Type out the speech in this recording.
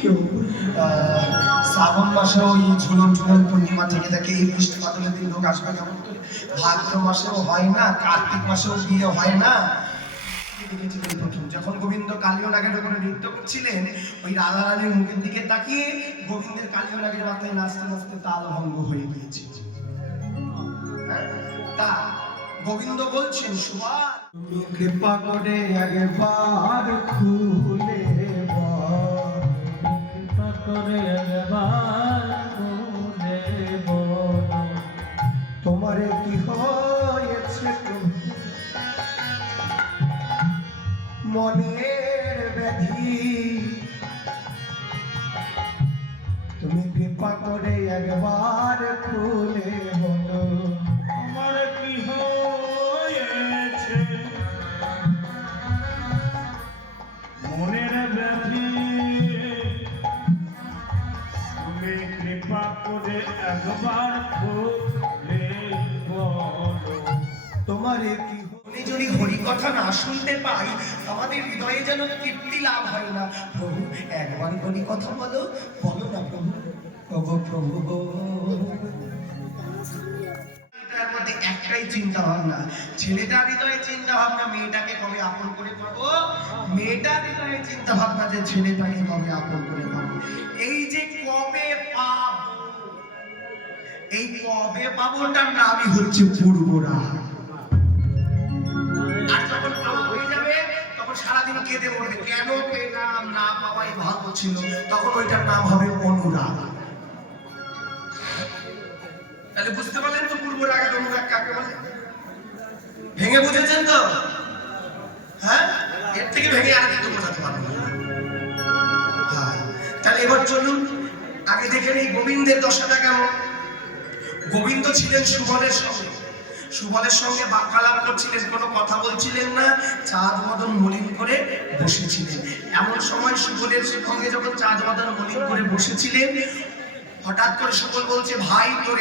কেউ শ্রাবণ মাসে ওই ঝুলন ঝুলন পূর্ণিমা থেকে থাকে এই বৃষ্টি বাদলের দিন লোক আসবে কেমন করে? ভাদ্র মাসেও হয় না, কার্তিক মাসেও বিয়ে হয় না। দেখেছিলেন প্রথম যখন গোবিন্দ কালীয় নাগের উপরে নৃত্য করছিলেন, ওই রাধা রানীর মুখের দিকে তাকিয়ে গোবিন্দের কালীয় নাগের মাথায় নাচতে নাচতে তাল ভঙ্গ হয়ে গিয়েছে। তা গোবিন্দ বলছেন, সুভাষ তুমি কৃপা করে একবার খুলে কৃপা করে একবার খুলে বলো তোমার কি হয়েছে মনের ব্যাধি। তুমি কৃপা করে একবার খুলে বলো আমার কি হয়েছে মনের ব্যাধি। তুমি কৃপা করে একবার খুলে বলো তোমার কি। যদি হরি কথা না শুনতে পাই আমাদের হৃদয়ে যেন তৃপ্তি লাভ হয় না। প্রভু একবার হরি কথা বলো, বলো না প্রভু। প্রভু প্রভু এটার মধ্যে একটাই চিন্তা ভাবনা, ছেলেটার হৃদয়ে চিন্তা ভাবনা মেয়েটাকে কবে আপন করে পাবো, মেয়েটার হৃদয়ে চিন্তা ভাবনা যে ছেলেটাকে কবে আপন করে পাবো। এই যে কবে পাবো, এই কবে পাবোটার নামই হচ্ছে পূর্বরা। আর যখন পাওয়া হয়ে যাবে তখন সারাদিন কেঁদে মরবে, কেন পেলাম না পাওয়াই ভালো ছিল, তখন ওইটার নাম হবে অনুরাগ। তাহলে বুঝতে পারলেন তো পূর্বরাগ আর অনুরাগ কাকে বলে? ভেঙে বুঝেছেন তো? হ্যাঁ, এর থেকে ভেঙে আর কিন্তু বোঝাতে পারবো না। হ্যাঁ, তাহলে এবার চলুন আগে দেখে নেই গোবিন্দের দশাটা কেমন। গোবিন্দ ছিলেন সুবলের সঙ্গে, সুবলের সঙ্গে বাক্যালাপ করছিলেন, কোনো কথা বলছিলেন না, চাঁদ মদন মলিন করে বসেছিলেন। এমন সময় সুবলের সঙ্গে যখন চাঁদ মদন মলিন করে বসেছিলেন, হঠাৎ করে সুবল বলছে, ভাই তোর